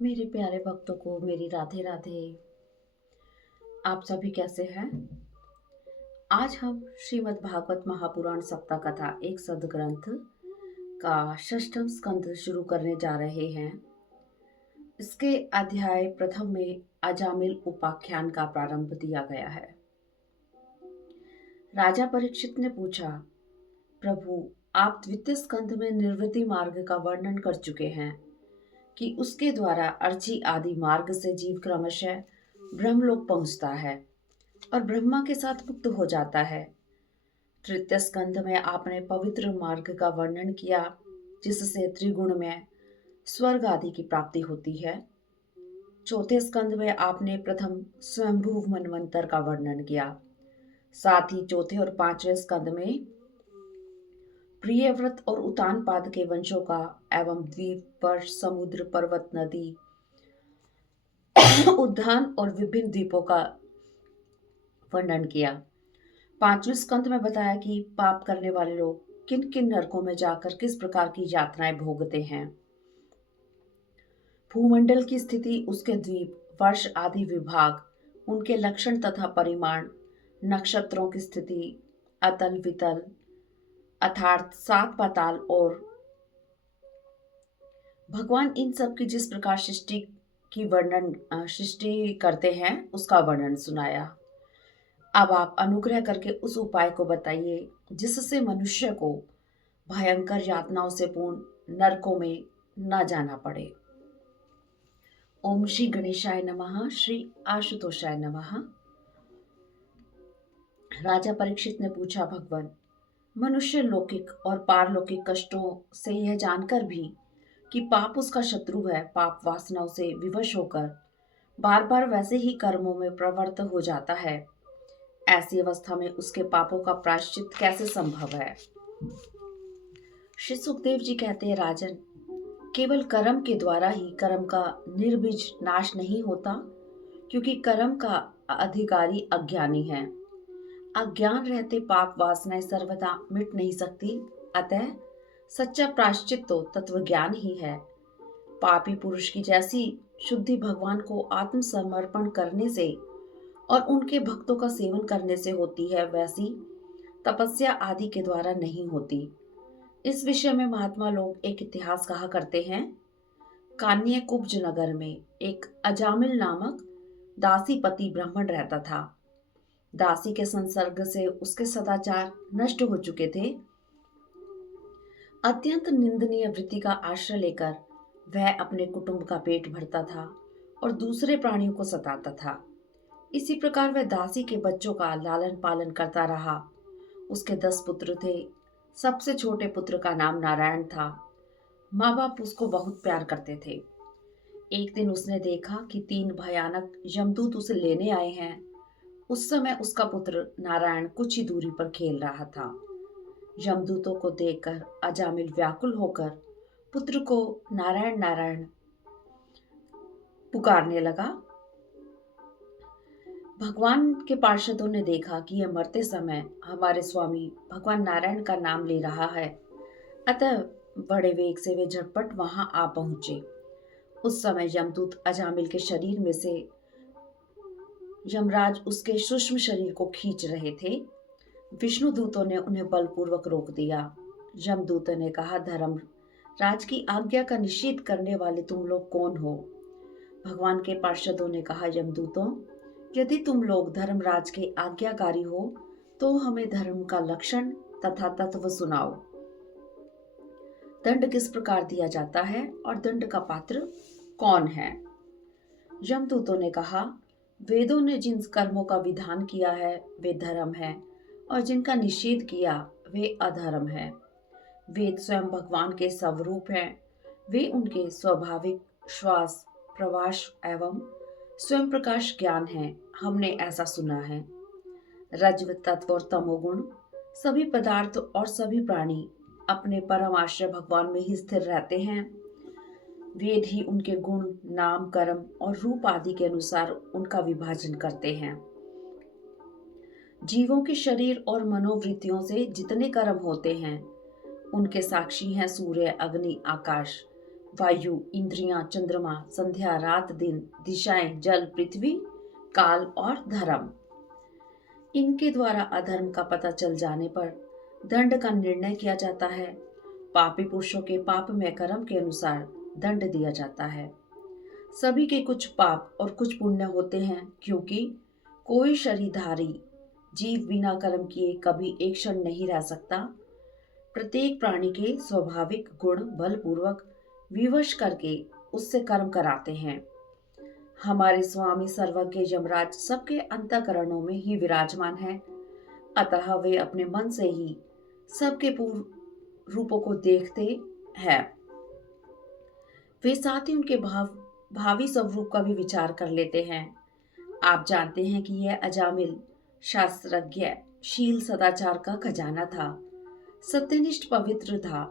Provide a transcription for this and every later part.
मेरे प्यारे भक्तों को मेरी राधे राधे। आप सभी कैसे हैं? आज हम श्रीमद् भागवत महापुराण सप्ताह कथा एक सदग्रंथ का षष्ठम स्कंद शुरू करने जा रहे हैं। इसके अध्याय प्रथम में अजामिल उपाख्यान का प्रारंभ दिया गया है। राजा परीक्षित ने पूछा, प्रभु, आप द्वितीय स्कंध में निर्वृति मार्ग का वर्णन कर चुके हैं कि उसके द्वारा अर्ची आदि मार्ग से जीव क्रमशः ब्रह्मलोक पहुंचता है और ब्रह्मा के साथ मुक्त हो जाता है। तृतीय स्कंध में आपने पवित्र मार्ग का वर्णन किया जिससे त्रिगुण में स्वर्ग आदि की प्राप्ति होती है। चौथे स्कंध में आपने प्रथम स्वयंभू मनवंतर का वर्णन किया। साथ ही चौथे और पांचवें स्कंद में प्रियव्रत और उतानपाद के वंशों का एवं द्वीप वर्ष समुद्र पर्वत नदी उद्यान और विभिन्न द्वीपों का वर्णन किया। पांचवें स्कंद में बताया कि पाप करने वाले लोग किन किन नरकों में जाकर किस प्रकार की यातनाएं भोगते हैं। भूमंडल की स्थिति, उसके द्वीप वर्ष आदि विभाग, उनके लक्षण तथा परिमाण, नक्षत्रों की स्थिति, अतल वितल अर्थात सात पाताल और भगवान इन सब की जिस प्रकार सृष्टि करते हैं उसका वर्णन सुनाया। अब आप अनुग्रह करके उस उपाय को बताइए जिससे मनुष्य को भयंकर यातनाओं से पूर्ण नरकों में न जाना पड़े। ओम श्री गणेशाय नमः। श्री आशुतोषाय नमः। राजा परीक्षित ने पूछा, भगवान, मनुष्य लौकिक और पारलौकिक कष्टों से यह जानकर भी कि पाप उसका शत्रु है, पाप वासनाओं से विवश होकर बार बार वैसे ही कर्मों में प्रवृत्त हो जाता है, ऐसी अवस्था में उसके पापों का प्रायश्चित कैसे संभव है? श्री सुखदेव जी कहते हैं, राजन, केवल कर्म के द्वारा ही कर्म का निर्बीज नाश नहीं होता, क्योंकि कर्म का अधिकारी अज्ञानी है। अज्ञान रहते पाप वासनाएं सर्वदा मिट नहीं सकती। अतः सच्चा प्रायश्चित तो तत्व ज्ञान ही है। पापी पुरुष की जैसी शुद्धि भगवान को आत्मसमर्पण करने से और उनके भक्तों का सेवन करने से होती है, वैसी तपस्या आदि के द्वारा नहीं होती। इस विषय में महात्मा लोग एक इतिहास कहा करते हैं। कान्य कुब्ज नगर में एक अजामिल नामक दासीपति ब्राह्मण रहता था। दासी के संसर्ग से उसके सदाचार नष्ट हो चुके थे। अत्यंत निंदनीय वृत्ति का आश्रय लेकर वह अपने कुटुंब का पेट भरता था और दूसरे प्राणियों को सताता था। इसी प्रकार वह दासी के बच्चों का लालन पालन करता रहा। उसके 10 पुत्र थे। सबसे छोटे पुत्र का नाम नारायण था। माँ बाप उसको बहुत प्यार करते थे। एक दिन उसने देखा कि 3 भयानक यमदूत उसे लेने आए हैं। उस समय उसका पुत्र नारायण कुछ ही दूरी पर खेल रहा था। यमदूतों को देखकर अजामिल व्याकुल होकर पुत्र को नारायण नारायण पुकारने लगा। भगवान के पार्षदों ने देखा कि यह मरते समय हमारे स्वामी भगवान नारायण का नाम ले रहा है, अतः बड़े वेग से वे झटपट वहां आ पहुंचे। उस समय यमदूत अजामिल के शरीर में से यमराज उसके सूक्ष्म शरीर को खींच रहे थे। विष्णु दूतों ने उन्हें बलपूर्वक रोक दिया। यमदूतों ने कहा, धर्म राज की आज्ञा का निषेध करने वाले तुम लोग कौन हो? भगवान के पार्षदों ने कहा, यमदूतों, यदि तुम लोग धर्मराज के आज्ञाकारी हो तो हमें धर्म का लक्षण तथा तत्व सुनाओ। दंड किस प्रकार दिया जाता है और दंड का पात्र कौन है? यमदूतों ने कहा, वेदों ने जिन कर्मों का विधान किया है वे धर्म है और जिनका निषेध किया वे अधर्म है। वेद स्वयं भगवान के स्वरूप हैं। वे उनके स्वाभाविक श्वास प्रवास एवं स्वयं प्रकाश ज्ञान है। हमने ऐसा सुना है। रज्व तत्व और तमोगुण सभी पदार्थ और सभी प्राणी अपने परम आश्रय भगवान में ही स्थिर रहते हैं। वेद ही उनके गुण, नाम, कर्म और रूप आदि के अनुसार उनका विभाजन करते हैं। जीवों के शरीर और मनोवृत्तियों से जितने कर्म होते हैं उनके साक्षी हैं सूर्य, अग्नि, आकाश। वायु, इंद्रियां, चंद्रमा, संध्या, रात, दिन, दिशाएं, जल, पृथ्वी, काल और धर्म। इनके द्वारा अधर्म का पता चल जाने पर दंड का निर्णय किया जाता है। पापी पुरुषों के पापमय कर्म के अनुसार दंड दिया जाता है। सभी के कुछ पाप और कुछ पुण्य होते हैं, क्योंकि कोई शरीरधारी जीव बिना कर्म किए कभी एक क्षण नहीं रह सकता। प्रत्येक प्राणी के स्वाभाविक गुण बलपूर्वक विवश करके उससे कर्म कराते हैं। हमारे स्वामी सर्वज्ञ यमराज सबके अंतःकरणों में ही विराजमान है, अतः वे अपने मन से ही सबके पूर्व रूपों को देखते हैं। वे साथ ही उनके भावी स्वरूप का भी विचार कर लेते हैं। आप जानते हैं कि यह अजामिल शास्त्रज्ञ, शील, सदाचार का खजाना था, सत्यनिष्ठ, पवित्र था,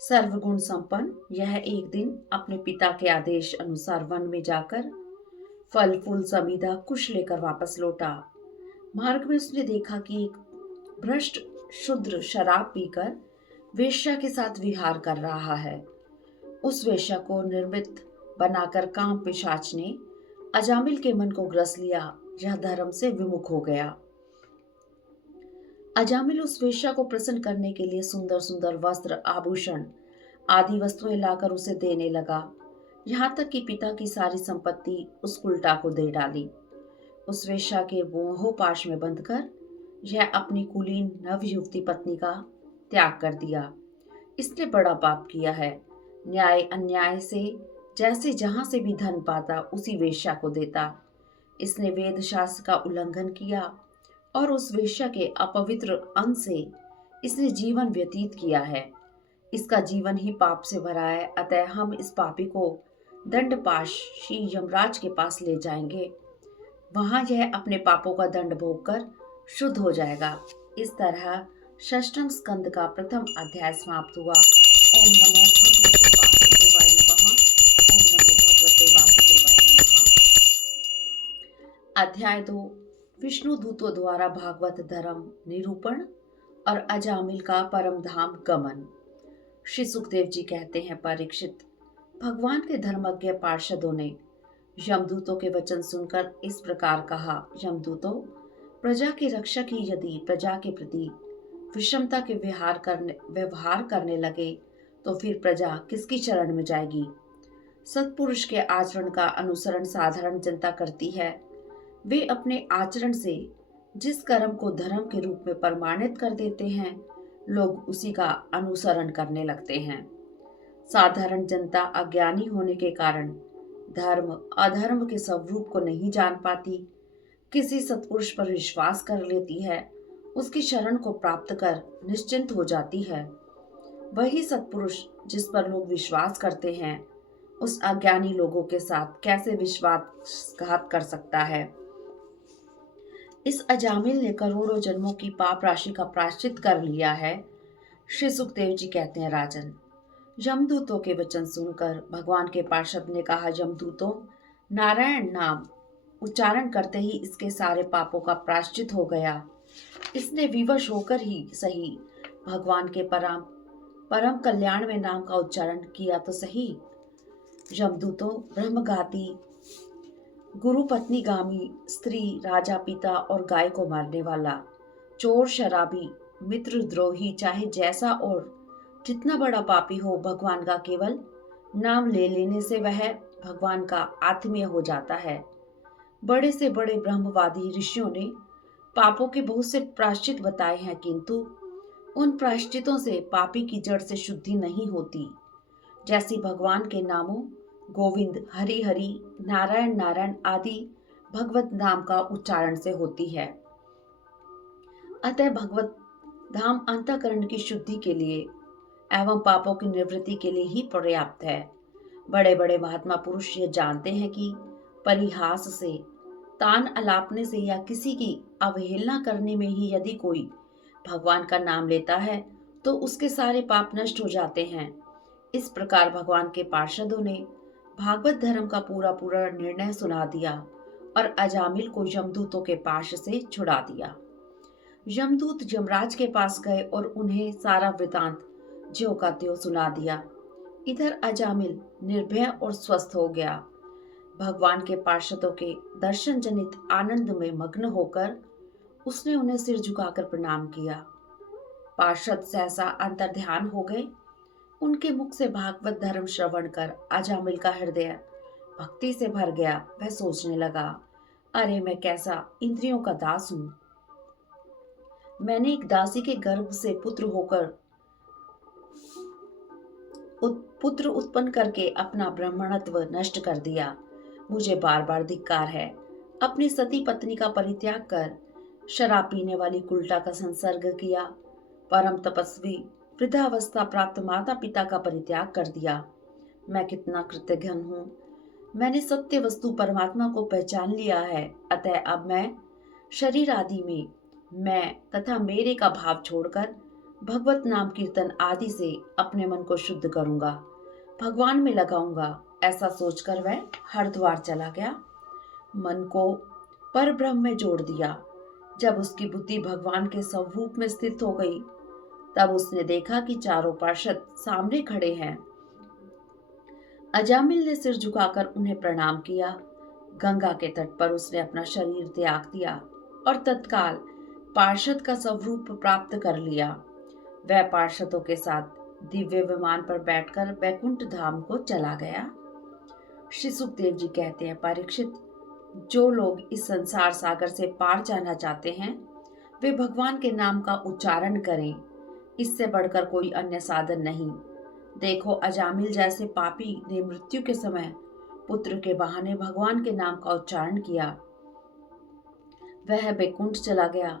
सर्वगुण संपन्न। यह एक दिन अपने पिता के आदेश अनुसार वन में जाकर फल फूल समीधा कुश लेकर वापस लौटा। मार्ग में उसने देखा कि एक भ्रष्ट शूद्र शराब पीकर वेश्या के साथ विहार कर रहा है। उस वेश्या को निर्मित बनाकर काम पिशाच ने अजामिल के मन को ग्रस लिया। यह धर्म से विमुख हो गया। अजामिल उस वेश्या को प्रसन्न करने के लिए सुंदर सुंदर वस्त्र, आभूषण आदि वस्तुएं लाकर उसे देने लगा, यहाँ तक कि पिता की सारी संपत्ति उस उल्टा को दे डाली। उस वेश्या के मोहपाश में बंधकर यह अपनी कुलीन नवयुवती पत्नी का त्याग कर दिया। इसने बड़ा पाप किया है। न्याय अन्याय से जैसे जहां से भी धन पाता उसी वेश्या को देता। इसने वेद शास्त्र का उल्लंघन किया और उस वेश्या के अपवित्र अन्न से इसने जीवन व्यतीत किया है। इसका जीवन ही पाप से भरा है, अतः हम इस पापी को दंडपाश श्री यमराज के पास ले जाएंगे। वहां यह अपने पापों का दंड भोगकर शुद्ध हो जाएगा। इस तरह षष्ठम स्कंद का प्रथम अध्याय समाप्त हुआ। ओम नमो भगवते वासुदेवाय नमः। ओम नमो भगवते वासुदेवाय नमः। अध्याय 2, विष्णु दूतों द्वारा भागवत धर्म निरूपण और अजामिल का परम धाम गमन। श्री सुखदेव जी कहते हैं, परीक्षित, भगवान के धर्मज्ञ पार्षदों ने यमदूतों के वचन सुनकर इस प्रकार कहा, यमदूतों, प्रजा की रक्षक ही यदि प्रजा के प्रति विषमता के व्यवहार करने लगे तो फिर प्रजा किसकी शरण में जाएगी। सत्पुरुष के आचरण का अनुसरण साधारण जनता करती है। वे अपने आचरण से जिस कर्म को धर्म के रूप में प्रमाणित कर देते हैं, लोग उसी का अनुसरण करने लगते हैं। साधारण जनता अज्ञानी होने के कारण धर्म अधर्म के स्वरूप को नहीं जान पाती। किसी सत्पुरुष पर विश्वास कर लेती है, उसकी शरण को प्राप्त कर निश्चिंत हो जाती है। वही सत्पुरुष जिस पर लोग विश्वास करते हैं, उस अज्ञानी लोगों के साथ कैसे विश्वासघात कर सकता है। इस अजामिल ने करोड़ों जन्मों की पाप राशि का प्रायश्चित कर लिया है। श्री सुखदेव जी कहते हैं, राजन, यमदूतों के वचन सुनकर भगवान के पार्षद ने कहा, यमदूतों, नारायण नाम उच्चारण करते ही इसके सारे पापों का प्रायश्चित हो गया। इसने विवश होकर ही सही भगवान के परम कल्याण में नाम का उच्चारण किया तो सही। यमदूतों, ब्रह्मघाती, गुरु पत्नी गामी, स्त्री, राजा, पिता और गाय को मारने वाला, चोर, शराबी, मित्र द्रोही, चाहे जैसा और जितना बड़ा पापी हो, भगवान का केवल नाम ले लेने से वह भगवान का आत्मीय हो जाता है। बड़े से बड़े ब्रह्मवादी ऋषियों ने पापों के बहुत से प्रायश्चित बताए हैं, किंतु उन प्रायश्चितों से पापी की जड़ से शुद्धि नहीं होती, जैसी भगवान के नामों गोविंद, हरि हरि, नारायण नारायण आदि भगवत नाम का उच्चारण से होती है। अतः भगवत धाम अंतःकरण की शुद्धि के लिए एवं पापों की निवृत्ति के लिए ही पर्याप्त है। बड़े बड़े महात्मा पुरुष ये जानते हैं कि परिहास से, तान अलापने से या किसी की अवहेलना करने में ही यदि कोई भगवान का नाम लेता है तो उसके सारे पाप नष्ट हो जाते हैं। इस प्रकार भगवान के पार्षदों ने भागवत धर्म का पूरा पूरा निर्णय सुना दिया और अजामिल को यमदूतों के पाश से छुड़ा दिया। यमदूत यमराज के पास गए और उन्हें सारा वृतांत ज्यों का त्यों सुना दिया। इधर अजामिल निर्भय और स्वस्थ हो गया। भगवान के पार्षदों के दर्शन जनित आनंद में मग्न होकर उसने उन्हें सिर झुकाकर प्रणाम किया। पार्षद सहसा अंतर्ध्यान हो गए। उनके मुख से भागवत धर्म श्रवण कर अजामिल का हृदय भक्ति से भर गया। वह सोचने लगा, अरे मैं कैसा इंद्रियों का दास हूं। मैंने एक दासी के गर्भ से पुत्र उत्पन्न करके अपना ब्राह्मणत्व नष्ट कर दिया। मुझे बार बार धिक्कार है। अपनी सती पत्नी का परित्याग कर शराब पीने वाली कुल्टा का संसर्ग किया। परम तपस्वी वृद्धावस्था प्राप्त माता पिता का परित्याग कर दिया। मैं कितना कृतज्ञ हूँ। मैंने सत्य वस्तु परमात्मा को पहचान लिया है। अतः अब मैं शरीर आदि में मैं तथा मेरे का भाव छोड़कर भगवत नाम कीर्तन आदि से अपने मन को शुद्ध करूंगा, भगवान में लगाऊंगा। ऐसा सोचकर वह हरिद्वार चला गया। मन को परब्रह्म में जोड़ दिया। जब उसकी बुद्धि भगवान के स्वरूप में स्थित हो गई, तब उसने देखा कि चारों पार्षद सामने खड़े हैं। अजामिल ने सिर झुकाकर उन्हें प्रणाम किया। गंगा के तट पर उसने अपना शरीर त्याग दिया और तत्काल पार्षद का स्वरूप प्राप्त कर लिया। वह पार्षदों के साथ दिव्य विमान पर बैठकर वैकुंठ धाम को चला गया। श्री सुखदेव जी कहते हैं, परीक्षित, जो लोग इस संसार सागर से पार जाना चाहते हैं, वे भगवान के नाम का उच्चारण करें। इससे बढ़कर कोई अन्य साधन नहीं। देखो, अजामिल जैसे पापी ने मृत्यु के समय पुत्र के बहाने भगवान के नाम का उच्चारण किया, वह वैकुंठ चला गया।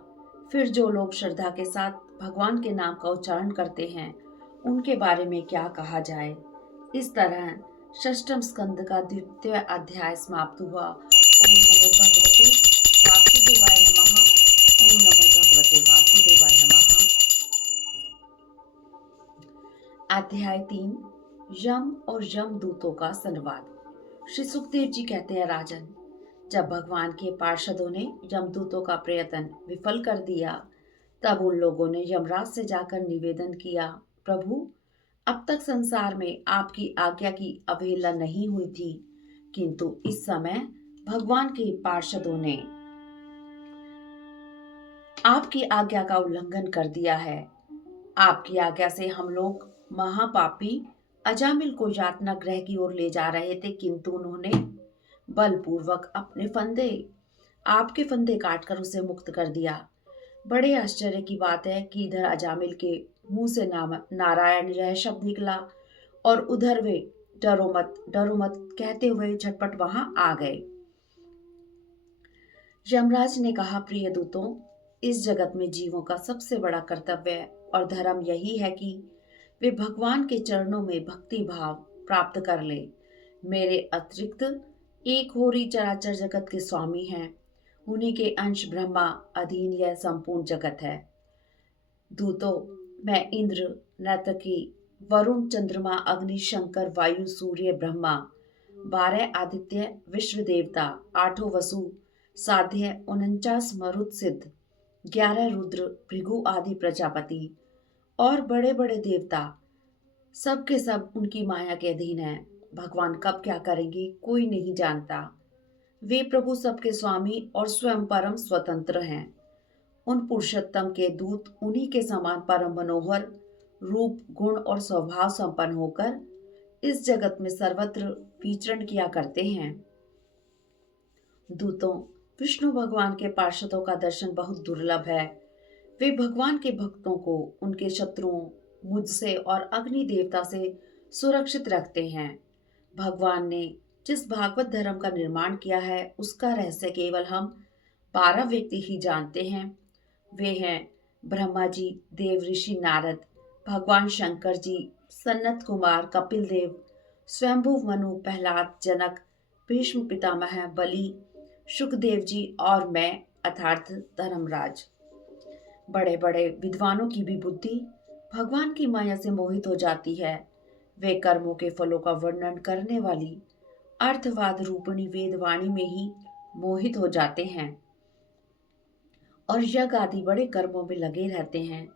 फिर जो लोग श्रद्धा के साथ भगवान के नाम का उच्चारण करते हैं, उनके बारे में क्या कहा जाए। इस तरह षष्ठम स्कंद का द्वितीय अध्याय समाप्त हुआ। ओम नमो भगवते वासुदेवाय नमः। ओम नमो भगवते वासुदेवाय नमः। अध्याय 3, यम और यमदूतों का संवाद। श्री सुखदेव जी कहते हैं, राजन, जब भगवान के पार्षदों ने यमदूतों का प्रयत्न विफल कर दिया, तब उन लोगों ने यमराज से जाकर निवेदन किया, प्रभु, अब तक संसार में आपकी आज्ञा की अवहेलना नहीं हुई थी, किंतु इस समय भगवान के पार्षदों ने आपकी आज्ञा का उल्लंघन कर दिया है। आपकी आज्ञा से हम लोग महापापी अजामिल को यातना गृह की ओर ले जा रहे थे, किंतु उन्होंने बलपूर्वक आपके फंदे काटकर उसे मुक्त कर दिया। बड़े आश्चर्य की बात है कि इधर अजामिल के मुंह से नारायण यह शब्द निकला और उधर वे डरो मत कहते हुए झटपट वहां आ गए। यमराज ने कहा, प्रिय दूतों, इस जगत में जीवों का सबसे बड़ा कर्तव्य और धर्म यही है कि वे भगवान के चरणों में भक्ति भाव प्राप्त कर ले। मेरे अतिरिक्त एक होरी चराचर जगत के स्वामी हैं। उन्हीं के अंश ब्रह्मा अधीन यह संपूर्ण जगत है। दूतों, मैं इंद्र, नैतकी, वरुण, चंद्रमा, अग्नि, शंकर, वायु, सूर्य, ब्रह्मा, 12 आदित्य, विश्व देवता, 8 वसु, साध्य, 49 मरुत सिद्ध, 11 रुद्र, भृगु आदि प्रजापति और बड़े बड़े देवता, सब के सब उनकी माया के अधीन हैं। भगवान कब क्या करेंगे कोई नहीं जानता। वे प्रभु सबके स्वामी और स्वयं परम स्वतंत्र हैं। उन पुरुषोत्तम के दूत उन्हीं के समान परम मनोहर रूप, गुण और स्वभाव संपन्न होकर इस जगत में सर्वत्र विचरण किया करते हैं। दूतों, विष्णु भगवान के पार्षदों का दर्शन बहुत दुर्लभ है। वे भगवान के भक्तों को उनके शत्रुओं, मुझसे और अग्नि देवता से सुरक्षित रखते हैं। भगवान ने जिस भागवत धर्म का निर्माण किया है, उसका रहस्य केवल हम 12 व्यक्ति ही जानते हैं। वे हैं ब्रह्मा जी, देव ऋषि नारद, भगवान शंकर जी, सनत कुमार, कपिल देव, स्वयंभू मनु, प्रहलाद, जनक, भीष्म पितामह, बलि, सुखदेव जी और मैं अर्थात धर्मराज। बड़े बड़े विद्वानों की भी बुद्धि भगवान की माया से मोहित हो जाती है। वे कर्मों के फलों का वर्णन करने वाली अर्थवाद रूपणी वेदवाणी में ही मोहित हो जाते हैं और यज्ञ आदि बड़े कर्मों में लगे रहते हैं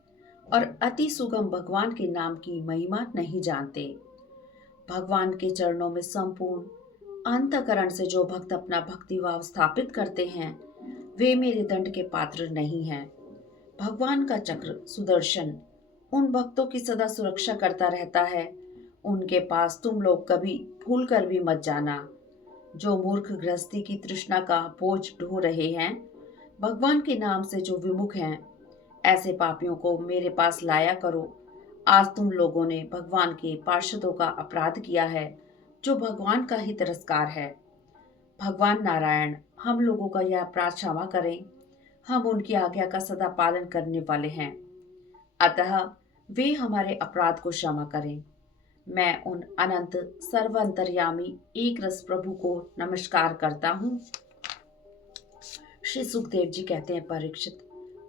और अति सुगम भगवान के नाम की महिमा नहीं जानते। भगवान के चरणों में संपूर्ण अंतःकरण से जो भक्त अपना भक्तिभाव स्थापित करते हैं वे मेरे दंड के पात्र नहीं हैं। भगवान का चक्र सुदर्शन उन भक्तों की सदा सुरक्षा करता रहता है। उनके पास तुम लोग कभी भूल कर भी मत जाना। जो मूर्ख गृहस्थी की तृष्णा का बोझ ढो रहे हैं, भगवान के नाम से जो विमुख हैं, ऐसे पापियों को मेरे पास लाया करो। आज तुम लोगों ने भगवान के पार्षदों का अपराध किया है, जो भगवान का ही तिरस्कार है। भगवान नारायण हम लोगों का यह अपराध क्षमा करें। हम उनकी आज्ञा का सदा पालन करने वाले हैं, अतः वे हमारे अपराध को क्षमा करें। मैं उन अनंत सर्वंतर्यामी एक रस प्रभु को नमस्कार करता हूँ। श्री सुखदेव जी कहते हैं, परीक्षित,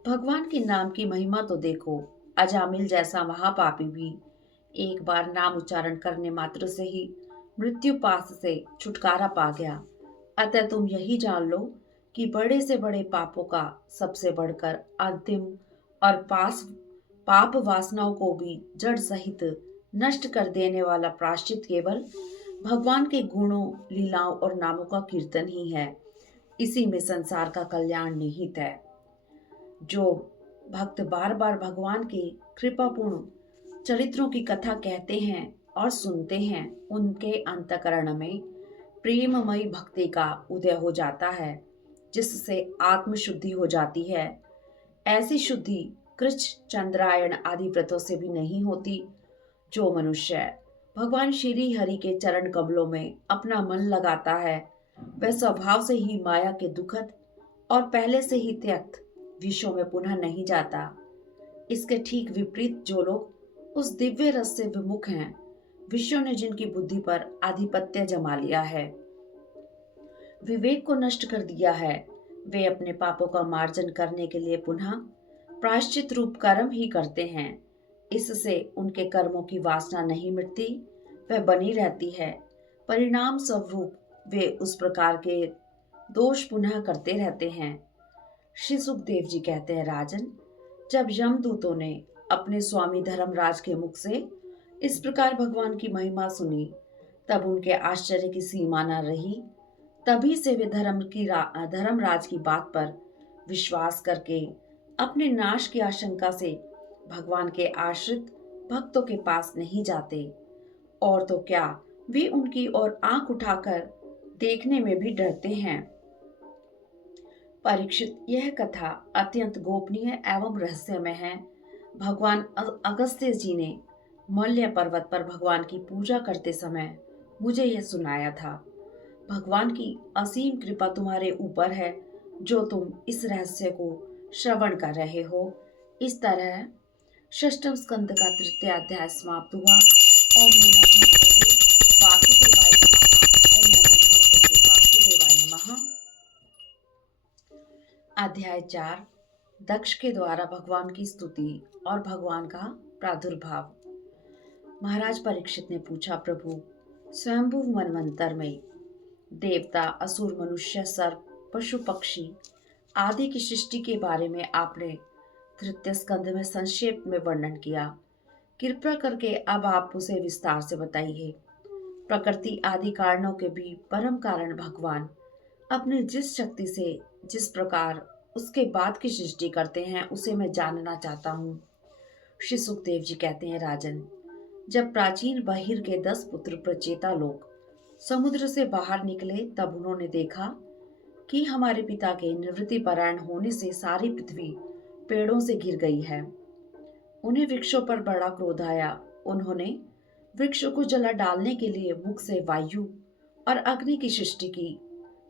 भगवान के नाम की महिमा तो देखो। अजामिल जैसा महापापी भी एक बार नाम उच्चारण करने मात्र से ही मृत्यु पास से छुटकारा पा गया। अतः तुम यही जान लो कि बड़े से बड़े पापों का सबसे बढ़कर अंतिम और पाप वासनाओं को भी जड़ सहित नष्ट कर देने वाला प्रायश्चित केवल भगवान के गुणों, लीलाओं और नामों का कीर्तन ही है। इसी में संसार का कल्याण निहित है। जो भक्त बार बार भगवान के कृपापूर्ण चरित्रों की कथा कहते हैं और सुनते हैं, उनके अंतःकरण में प्रेममयी भक्ति का उदय हो जाता है, जिससे आत्मशुद्धि हो जाती है। ऐसी शुद्धि कृच्छ, चंद्रायण आदि व्रतों से भी नहीं होती। जो मनुष्य भगवान श्री हरि के चरण कमलों में अपना मन लगाता है, वह स्वभाव से ही माया के दुखद और पहले से ही त्यक्त विषयों में पुनः नहीं जाता। इसके ठीक विपरीत जो लोग उस दिव्य रस से विमुख हैं, विषयों ने जिनकी बुद्धि पर आधिपत्य जमा लिया है, विवेक को नष्ट कर दिया है, वे अपने पापों का मार्जन करने के लिए पुनः प्रायश्चित रूप कर्म ही करते हैं। इससे उनके कर्मों की वासना नहीं मिटती, वह बनी रहती है। परिणाम स्वरूप वे उस प्रकार के दोष पुनः करते रहते हैं। श्री सुखदेव जी कहते हैं, राजन, जब यमदूतों ने अपने स्वामी धर्मराज के मुख से इस प्रकार भगवान की महिमा सुनी, तब उनके आश्चर्य की सीमा न रही। तभी से वे धर्मराज की बात पर विश्वास करके अपने नाश की आशंका से भगवान के आश्रित भक्तों के पास नहीं जाते, और तो क्या वे उनकी ओर आंख उठाकर देखने में भी डरते हैं। परीक्षित, यह कथा अत्यंत गोपनीय एवं रहस्यमय है। भगवान अगस्त्य जी ने मल्य पर्वत पर भगवान की पूजा करते समय मुझे यह सुनाया था। भगवान की असीम कृपा तुम्हारे ऊपर है जो तुम इस रहस्य को श्रवण कर रहे हो। इस तरह षष्ठम स्कंद का तृतीय अध्याय समाप्त हुआ। ओम नमो भगवते वासुदेवाय नमः। ओम नमो भगवते वासुदेवाय नमः। अध्याय 4, दक्ष के द्वारा भगवान की स्तुति और भगवान का प्रादुर्भाव। महाराज परीक्षित ने पूछा, प्रभु, स्वयंभू मनवंतर में देवता, असुर, मनुष्य, सर्प, पशु, पक्षी आदि की सृष्टि के बारे में आपने तृतीय स्कंद में संक्षेप में वर्णन किया। कृपया करके अब आप उसे विस्तार से बताइए। प्रकृति आदि कारणों के भी परम कारण भगवान अपने जिस शक्ति से जिस प्रकार उसके बाद की सृष्टि करते हैं, उसे मैं जानना चाहता हूँ। श्री सुखदेव जी कहते हैं, राजन, जब प्राचीन बहिर के 10 पुत्र प्रचेता लोग समुद्र से बाहर निकले, तब उन्होंने देखा कि हमारे पिता के निवृत्ति परायण होने से सारी पृथ्वी पेड़ों से घिर गई है। उन्हें वृक्षों पर बड़ा क्रोध आया। उन्होंने वृक्षों को जला डालने के लिए मुख से वायु और अग्नि की सृष्टि की।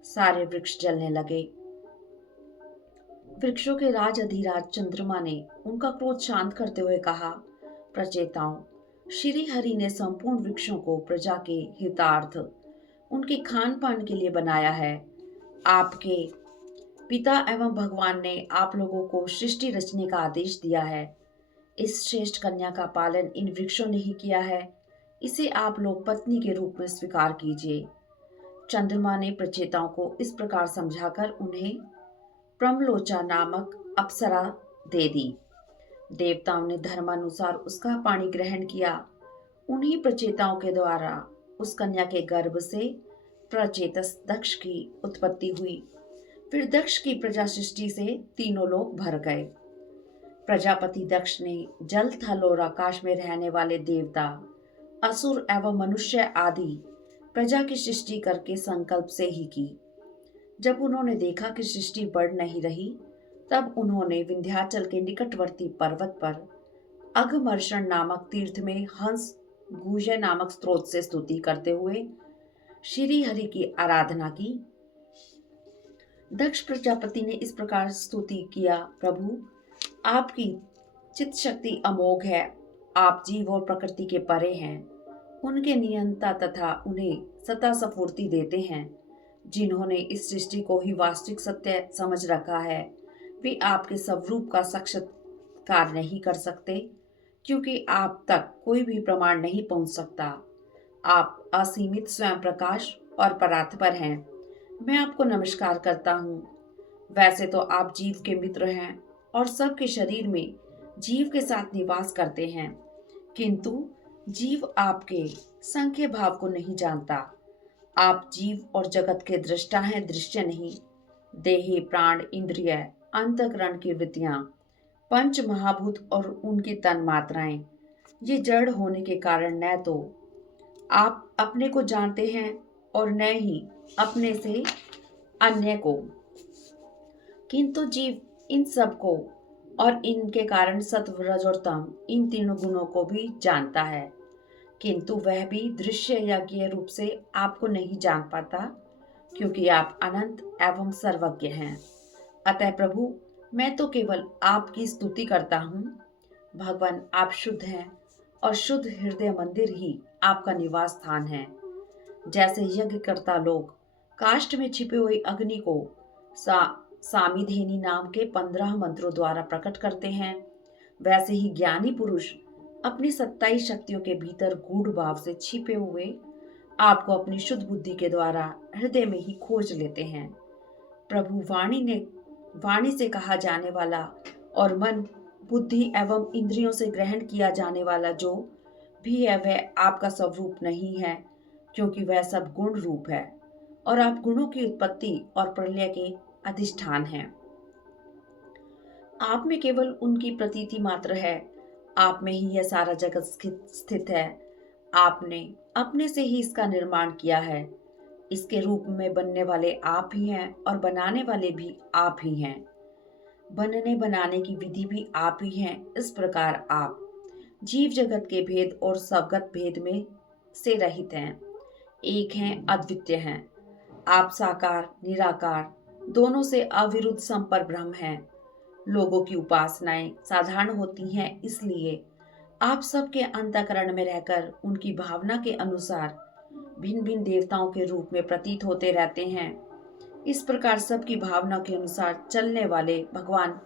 सारे वृक्ष जलने लगे। वृक्षों के राज अधिराज चंद्रमा ने उनका क्रोध शांत करते हुए कहा, प्रचेताओं, श्री हरि ने संपूर्ण वृक्षों को प्रजा के हितार्थ, उनके खान पान के लिए बनाया है। आपके पिता एवं भगवान ने आप लोगों को सृष्टि रचने का आदेश दिया है। इस श्रेष्ठ कन्या का पालन इन वृक्षों ने ही किया है। इसे आप लोग पत्नी के रूप में स्वीकार कीजिए। चंद्रमा ने प्रचेताओं को इस प्रकार समझाकर उन्हें प्रमलोचा नामक अप्सरा दे दी। देवताओं ने धर्मानुसार उसका पानी ग्रहण किया। उन्हीं प्रचेताओं के द्वारा उस कन्या के गर्भ से प्रचेतस दक्ष की उत्पत्ति हुई। फिर दक्ष की प्रजा सृष्टि से तीनों लोक भर गए। प्रजापति दक्ष ने जल, थल और आकाश में रहने वाले देवता, असुर एवं मनुष्य आदि प्रजा की सृष्टि करके संकल्प से ही की। जब उन्होंने देखा कि सृष्टि बढ़ नहीं रही, तब उन्होंने विंध्याचल के निकटवर्ती पर्वत पर अघमर्षण नामक तीर्थ में हंस गूजय नामक स्रोत से स्तुति करते हुए श्री हरि की आराधना की। दक्ष प्रजापति ने इस प्रकार स्तुति किया, प्रभु आपकी चित्त शक्ति अमोघ है। आप जीव और प्रकृति के परे हैं, उनके नियंता तथा उन्हें सता स्फूर्ति देते हैं। जिन्होंने इस सृष्टि को ही वास्तविक सत्य समझ रखा है, वे आपके स्वरूप का साक्षात्कार नहीं कर सकते, क्योंकि आप तक कोई भी प्रमाण नहीं पहुंच सकता। आप असीमित स्वयं प्रकाश और परात्पर हैं। मैं आपको नमस्कार करता हूँ। वैसे तो आप जीव के मित्र हैं और सबके शरीर में जीव के साथ निवास करते हैं, किंतु जीव आपके संख्य भाव को नहीं जानता। आप जीव और जगत के दृष्टा हैं, दृश्य नहीं। देही, प्राण, इंद्रिय, अंतःकरण की वृत्तियां, पंच महाभूत और उनकी तन मात्राएं, ये जड़ होने के कारण न तो आप अपने को जानते हैं और न ही अपने से अन्य को, किंतु जीव इन सब को और इनके कारण सत्व, रज और तम, इन तीनों गुणों को भी जानता है, किंतु वह भी दृश्य या ज्ञेय रूप से आपको नहीं जान पाता, क्योंकि आप अनंत एवं सर्वज्ञ हैं। अतः प्रभु, मैं तो केवल आपकी स्तुति करता हूँ। भगवान, आप शुद्ध हैं और शुद्ध हृदय मंदिर ही आपका निवास स्थान है। जैसे यज्ञकर्ता लोग काष्ठ में छिपे हुए अग्नि को सामिधेनी नाम के 15 मंत्रों द्वारा प्रकट करते हैं, वैसे ही ज्ञानी पुरुष अपनी 27 शक्तियों के भीतर गूढ़ भाव से छिपे हुए आपको अपनी शुद्ध बुद्धि के द्वारा हृदय में ही खोज लेते हैं। प्रभु, वाणी से कहा जाने वाला और मन, बुद्धि एवं इंद्रियों से ग्रहण किया जाने वाला जो भी है, वह आपका स्वरूप नहीं है, क्योंकि वह सब गुण रूप है और आप गुणों की उत्पत्ति और प्रलय के अधिष्ठान हैं। आप में केवल उनकी प्रतीति मात्र है। आप में ही यह सारा जगत स्थित है। आपने अपने से ही इसका निर्माण किया है। इसके रूप में बनने वाले आप ही हैं और बनाने वाले भी आप ही हैं। बनने बनाने की विधि भी आप ही हैं। इस प्रकार आप जीव जगत के भेद और स्वगत भेद में से रहित हैं, एक हैं, अद्वितीय हैं। आप साकार निराकार दोनों से अविरुद्ध संपर ब्रह्म हैं। लोगों की उपासनाएं साधारण होती हैं, इसलिए आप सबके अंतःकरण में रहकर उनकी भावना के अनुसार भिन्न भिन्न देवताओं के रूप में प्रतीत होते रहते हैं। इस प्रकार सबकी भावना के अनुसार चलने वाले भगवान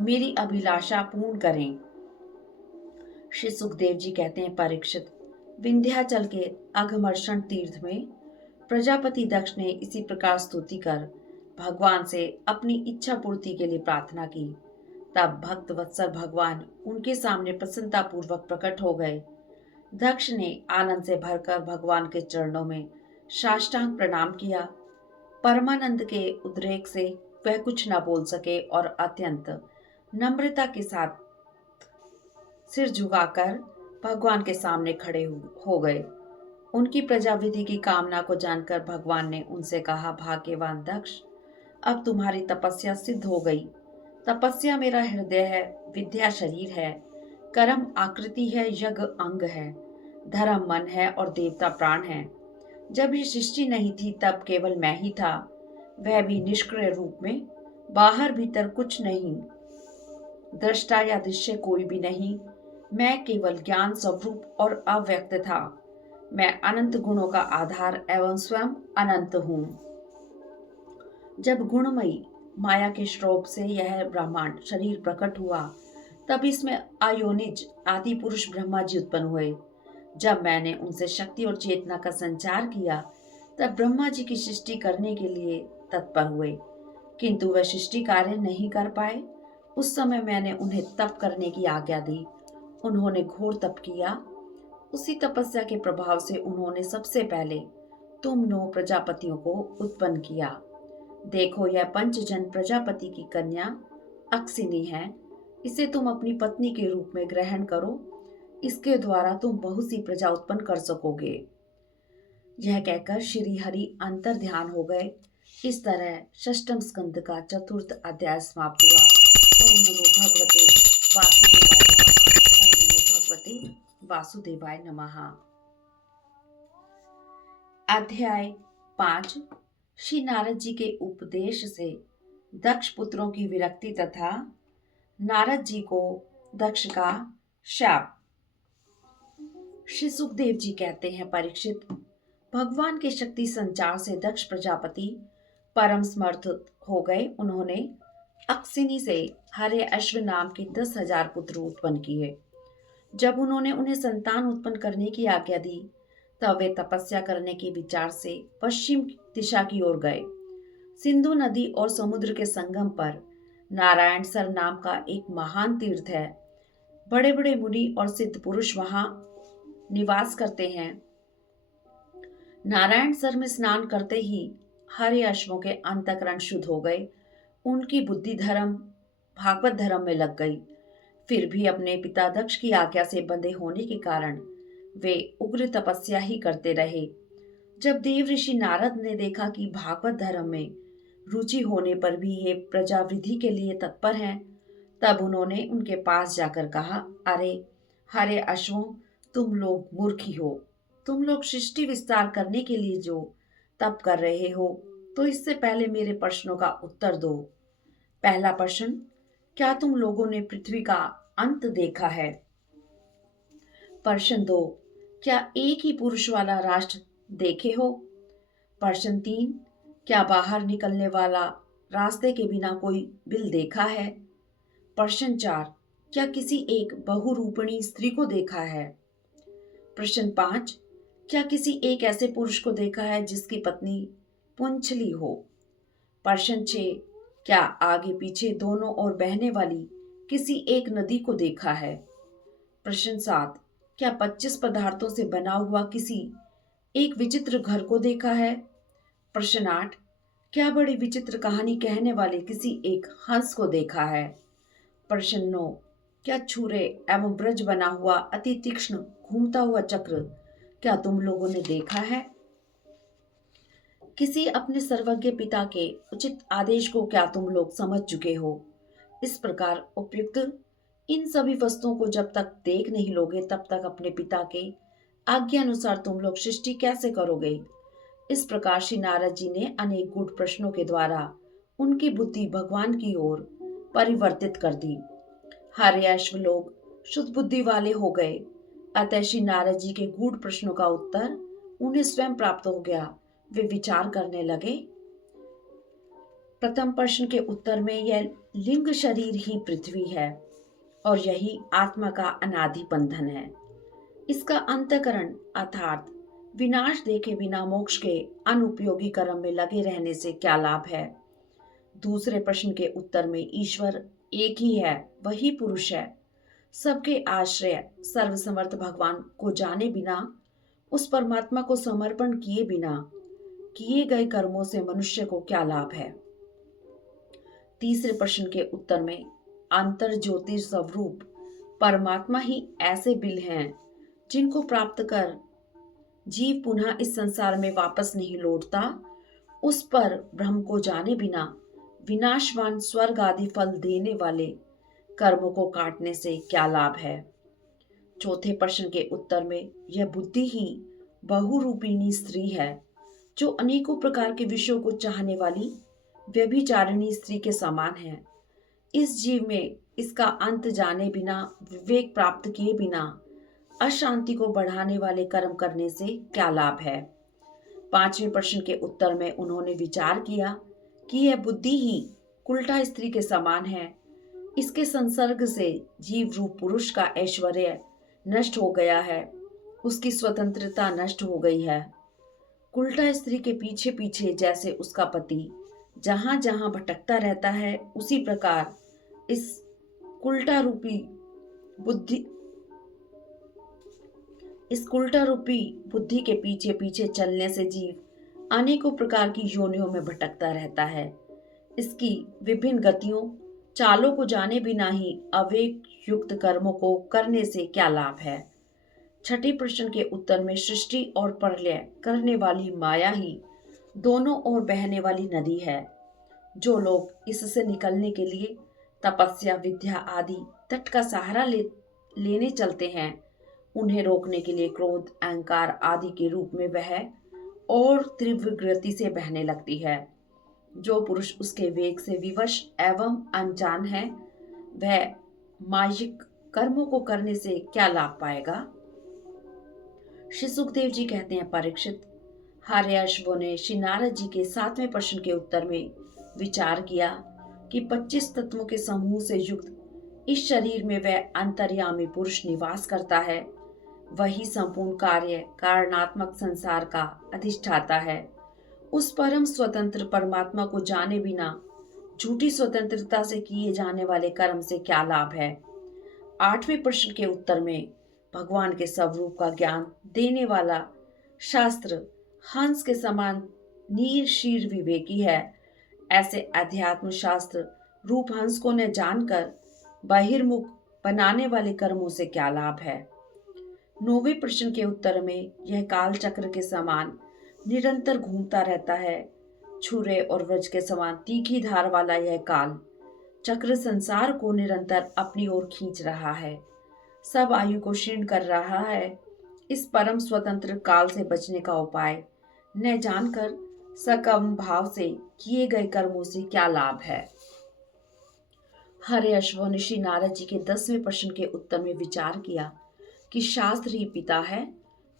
मेरी अभिलाषा पूर्ण करें। श्री सुखदेव जी कहते हैं, परीक्षित, विंध्याचल के अघमर्षण तीर्थ में प्रजापति दक्ष ने इसी प्रकार स्तुति कर भगवान से अपनी इच्छा पूर्ति के लिए प्रार्थना की। तब भक्त वत्सल भगवान उनके सामने प्रसन्नता पूर्वक प्रकट हो गए। दक्ष ने आनंद से भरकर भगवान के चरणों में साष्टांग प्रणाम किया। परमानंद के उद्रेक से वह कुछ न बोल सके और अत्यंत नम्रता के साथ सिर झुकाकर भगवान के सामने खड़े हो गए। उनकी प्रजाविधि की कामना को जानकर भगवान ने उनसे कहा, भाग्यवान दक्ष, अब तुम्हारी तपस्या सिद्ध हो गई। तपस्या मेरा हृदय है, विद्या शरीर है, कर्म आकृति है, यज्ञ अंग है, धर्म मन है और देवता प्राण है। जब ये सृष्टि नहीं थी तब केवल मैं ही था, वह भी निष्क्रिय रूप में, बाहर भीतर कुछ नहीं, दृष्टा या दृश्य कोई भी नहीं। मैं केवल ज्ञान स्वरूप और अव्यक्त था। मैं अनंत गुणों का आधार एवं स्वयं अनंत हूँ। जब गुणमयी माया के श्रोप से यह ब्रह्मांड शरीर प्रकट हुआ, तब इसमें अयोनिज आदि पुरुष ब्रह्मा जी उत्पन्न हुए। जब मैंने उनसे शक्ति और चेतना का संचार किया, तब ब्रह्मा जी की सृष्टि करने के लिए तत्पर हुए, किंतु वह सृष्टि कार्य नहीं कर पाए। उस समय मैंने उन्हें तप करने की आज्ञा दी। उन्होंने घोर तप किया। उसी तपस्या के प्रभाव से उन्होंने सबसे पहले तुम 9 प्रजापतियों को उत्पन्न किया। देखो, यह पंचजन प्रजापति की कन्या अक्सिनी है। इसे तुम अपनी पत्नी के रूप में ग्रहण करो। इसके द्वारा तुम बहुत सी प्रजा उत्पन्न कर सकोगे। यह कहकर श्री हरि अंतर ध्यान हो गए। इस तरह षष्ठम स्कंद का चतुर्थ अध्याय समाप्त हुआ। ओम नमो भगवते वासुदेवाय नमः। ओम नमो भगवते वासुदेवाय नमः। अध्याय 5। श्री नारद जी के उपदेश से दक्ष पुत्रों की विरक्ति तथा नारद जी को दक्ष का शाप। श्री सुखदेव जी कहते हैं, परीक्षित, भगवान के शक्ति संचार से दक्ष प्रजापति परम समर्थ हो गए। उन्होंने अक्सिनी से हरे अश्व नाम के 10,000 पुत्र उत्पन्न किए। जब उन्होंने उन्हें संतान उत्पन्न करने की आज्ञा दी, तब वे तपस्या करने के विचार से पश्चिम दिशा की ओर गए। सिंधु नदी और समुद्र के संगम पर नारायण सर नाम का एक महान तीर्थ है। बड़े बड़े मुनि और सिद्ध पुरुष वहां निवास करते हैं। नारायण सर में स्नान करते ही हरे अश्वों के अंतःकरण शुद्ध हो गए। उनकी बुद्धि धर्म भागवत धर्म में लग गई। फिर भी अपने पिता दक्ष की आज्ञा से बंधे होने के कारण वे उग्र तपस्या ही करते रहे। जब देव ऋषि नारद ने देखा कि भागवत धर्म में रुचि होने पर भी ये प्रजावृद्धि के लिए तत्पर हैं, तब उन्होंने उनके पास जाकर कहा, अरे हरे अश्वों, तुम लोग मूर्ख ही हो। तुम लोग सृष्टि विस्तार करने के लिए जो तप कर रहे हो, तो इससे पहले मेरे प्रश्नों का उत्तर दो। पहला प्रश्न, क्या तुम लोगों ने पृथ्वी का अंत देखा है? प्रश्न 2, क्या एक ही पुरुष वाला राष्ट्र देखे हो? प्रश्न 3, क्या बाहर निकलने वाला रास्ते के बिना कोई बिल देखा है? प्रश्न 4, क्या किसी एक बहुरूपिणी स्त्री को देखा है? प्रश्न 5, क्या किसी एक ऐसे पुरुष को देखा है जिसकी पत्नी पुंछली हो? प्रश्न 6, क्या आगे पीछे दोनों ओर बहने वाली किसी एक नदी को देखा है? प्रश्न 7, क्या 25 पदार्थों से बना हुआ किसी एक विचित्र घर को देखा है? प्रश्न 8, क्या बड़ी विचित्र कहानी कहने वाले किसी एक हंस को देखा है? प्रश्न 9, क्या छुरे एवं ब्रज बना हुआ अति तीक्ष्ण घूमता हुआ चक्र क्या तुम लोगों ने देखा है? किसी अपने सर्वज्ञ पिता के उचित आदेश को क्या तुम लोग समझ चुके हो? इस प्रकार उपयुक्त इन सभी वस्तुओं को जब तक देख नहीं लोगे, तब तक अपने पिता के आज्ञा अनुसार तुम लोग सृष्टि कैसे करोगे? इस प्रकार श्री नारद जी ने अनेक गूढ़ प्रश्नों के द्वारा उनकी बुद्धि भगवान की ओर परिवर्तित कर दी। हरे अश्व लोग शुद्ध बुद्धि वाले हो गए। अतः श्री नारद जी के गूढ़ प्रश्नों का उत्तर उन्हें स्वयं प्राप्त हो गया। वे विचार करने लगे। प्रथम प्रश्न के उत्तर में यह लिंग शरीर ही पृथ्वी है और यही आत्मा का अनादि बंधन है। इसका अंतःकरण अर्थात विनाश देखे बिना मोक्ष के अनुपयोगी कर्म में लगे रहने से क्या लाभ है? दूसरे प्रश्न के उत्तर में ईश्वर एक ही है, वही पुरुष है। सबके आश्रय सर्वसमर्थ भगवान को जाने बिना, उस परमात्मा को समर्पण किए बिना किए गए कर्मों से मनुष्य को क्या लाभ है? तीसरे प्रश्न के उत्तर में अंतर ज्योति स्वरूप परमात्मा ही ऐसे बिल हैं जिनको प्राप्त कर जीव पुनः इस संसार में वापस नहीं लौटता। उस पर ब्रह्म को जाने बिना विनाशवान स्वर्ग आदि फल देने वाले कर्मों को काटने से क्या लाभ है? चौथे प्रश्न के उत्तर में यह बुद्धि ही बहुरूपिणी स्त्री है, जो अनेकों प्रकार के विषयों को चाहने वाली व्यभिचारिणी स्त्री के समान है। इस जीव में इसका अंत जाने बिना, विवेक प्राप्त किए बिना अशांति को बढ़ाने वाले कर्म करने से क्या लाभ है? पांचवें प्रश्न के उत्तर में उन्होंने विचार किया कि यह बुद्धि ही कुल्टा स्त्री के समान है। इसके संसर्ग से जीव रूप पुरुष का ऐश्वर्य नष्ट हो गया है, उसकी स्वतंत्रता नष्ट हो गई है। कुल्टा स्त्री के पीछे पीछे जैसे उसका पति जहां जहां भटकता रहता है, उसी प्रकार इस कुल्टा रूपी बुद्धि इस उल्टा रूपी बुद्धि के पीछे पीछे चलने से जीव अनेकों प्रकार की योनियों में भटकता रहता है। इसकी विभिन्न गतियों चालों को जाने बिना ही अविवेक युक्त कर्मों को करने से क्या लाभ है। छठे प्रश्न के उत्तर में सृष्टि और प्रलय करने वाली माया ही दोनों ओर बहने वाली नदी है। जो लोग इससे निकलने के लिए तपस्या विद्या आदि तट का सहारा लेने चलते हैं, उन्हें रोकने के लिए क्रोध अहंकार आदि के रूप में वह और तीव्र गति से बहने लगती है। जो पुरुष उसके वेग से विवश एवं अनजान है, वह मायिक कर्मों को करने से क्या लाभ पाएगा। श्री सुखदेव जी कहते हैं, परीक्षित, हर्याश्वों ने श्री नारद जी के 7वें प्रश्न के उत्तर में विचार किया कि 25 तत्वों के समूह से युक्त इस शरीर में वह अंतर्यामी पुरुष निवास करता है। वही संपूर्ण कार्य कारणात्मक संसार का अधिष्ठाता है। उस परम स्वतंत्र परमात्मा को जाने बिना झूठी स्वतंत्रता से किए जाने वाले कर्म से क्या लाभ है। 8वें प्रश्न के उत्तर में भगवान के स्वरूप का ज्ञान देने वाला शास्त्र हंस के समान नीर शीर विवेकी है। ऐसे अध्यात्म शास्त्र रूप हंस को न जानकर बहिर्मुख बनाने वाले कर्मों से क्या लाभ है। 9वें प्रश्न के उत्तर में यह काल चक्र के समान निरंतर घूमता रहता है। छुरे और वज्र के समान तीखी धार वाला यह काल चक्र संसार को निरंतर अपनी ओर खींच रहा है, सब आयु को क्षीण कर रहा है। इस परम स्वतंत्र काल से बचने का उपाय न जानकर सकम भाव से किए गए कर्मों से क्या लाभ है। हर्याश्व ने श्री नारद जी के 10वें प्रश्न के उत्तर में विचार किया कि शास्त्र ही पिता है,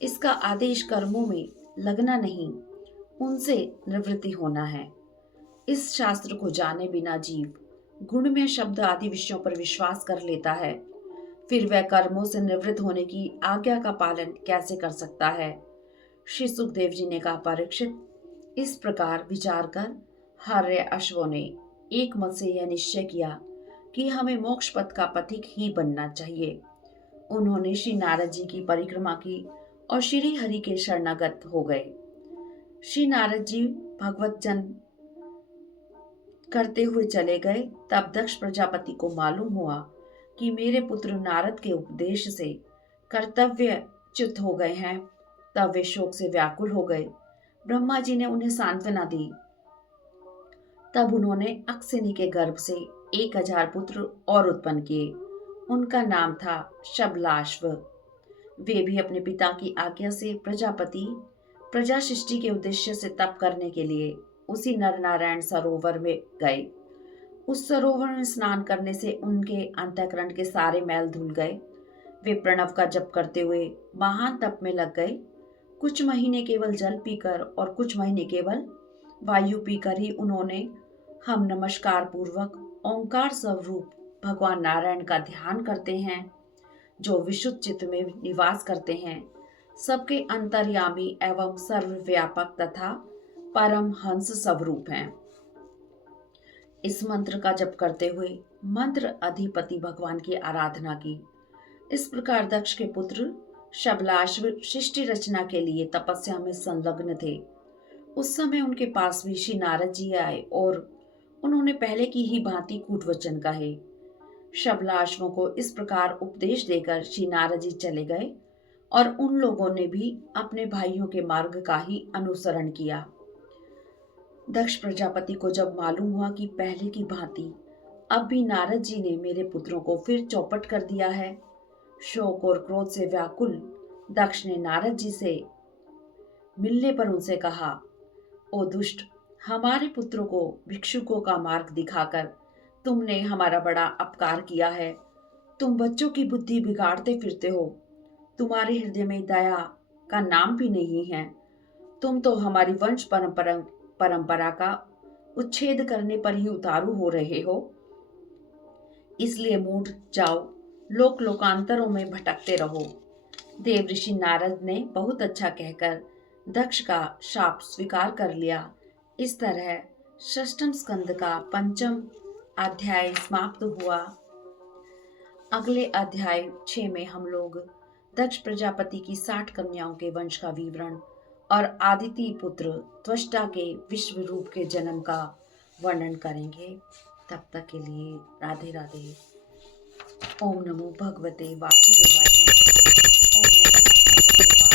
इसका आदेश कर्मों में लगना नहीं, उनसे निवृत्ति होना है। इस शास्त्र को जाने बिना जीव गुण में शब्द आदि विषयों पर विश्वास कर लेता है, फिर वह कर्मों से निवृत्त होने की आज्ञा का पालन कैसे कर सकता है। श्री सुखदेव जी ने कहा, परीक्षित, इस प्रकार विचार कर हर्याश्वों ने एक मत से यह निश्चय किया कि हमें मोक्ष पथ का पथिक ही बनना चाहिए। उन्होंने श्री नारद जी की परिक्रमा की और श्री हरि के शरणागत हो गए। श्री नारद जी भगवत जन करते हुए चले गए। तब दक्ष प्रजापति को मालूम हुआ कि मेरे पुत्र नारद के उपदेश से कर्तव्य च्युत हो गए हैं। तब वे शोक से व्याकुल हो गए। ब्रह्मा जी ने उन्हें सांत्वना दी। तब उन्होंने अक्सिनी के गर्भ से 1000 पुत्र और उत्पन्न किए। उनका नाम था शबलाश्व। वे भी अपने पिता की आज्ञा से प्रजापति प्रजा सृष्टि के उद्देश्य से तप करने के लिए उसी नर नारायण सरोवर में गए। उस सरोवर में स्नान करने से उनके अंतःकरण के सारे मैल धुल गए। वे प्रणव का जप करते हुए महान तप में लग गए। कुछ महीने केवल जल पीकर और कुछ महीने केवल वायु पीकर ही उन्होंने हम नमस्कार पूर्वक ओंकार स्वरूप भगवान नारायण का ध्यान करते हैं, जो विशुद्ध चित्त में निवास करते हैं, सबके अंतर्यामी एवं सर्वव्यापक तथा परम हंस स्वरूप हैं। इस मंत्र का जप करते हुए मंत्र अधिपति भगवान की आराधना की। इस प्रकार दक्ष के पुत्र शबलाश्व सृष्टि रचना के लिए तपस्या में संलग्न थे। उस समय उनके पास भी श्री नारद जी आए और उन्होंने पहले की ही भांति कूट वचन कहे। शबलाश्वों को इस प्रकार उपदेश देकर श्री नारद जी चले गए और उन लोगों ने भी अपने भाइयों के मार्ग का ही अनुसरण किया। दक्ष प्रजापति को जब मालूम हुआ कि पहले की भांति अब भी नारद जी ने मेरे पुत्रों को फिर चौपट कर दिया है, शोक और क्रोध से व्याकुल दक्ष ने नारद जी से मिलने पर उनसे कहा, ओ दुष्ट, हमारे पुत्रों को भिक्षुकों का मार्ग दिखाकर तुमने हमारा बड़ा अपकार किया है। तुम बच्चों की बुद्धि बिगाड़ते फिरते हो। तुम्हारे हृदय में दया का नाम भी नहीं है। तुम तो हमारी वंश परंपरा का उच्छेद करने पर ही उतारू हो रहे हो। इसलिए मूढ़ जाओ, लोक लोकांतरों में भटकते रहो। देव ऋषि नारद ने बहुत अच्छा कहकर दक्ष का शाप स्वीकार कर लिया। इस तरह षष्ठम स्कंद का 5वां अध्याय समाप्त हुआ। अगले अध्याय 6 में हम लोग दक्ष प्रजापति की 60 कन्याओं के वंश का विवरण और आदिति पुत्र त्वष्टा के विश्व रूप के जन्म का वर्णन करेंगे। तब तक के लिए राधे राधे। ओम नमो भगवते वासुदेवाय नमः। ओम नमो भगवते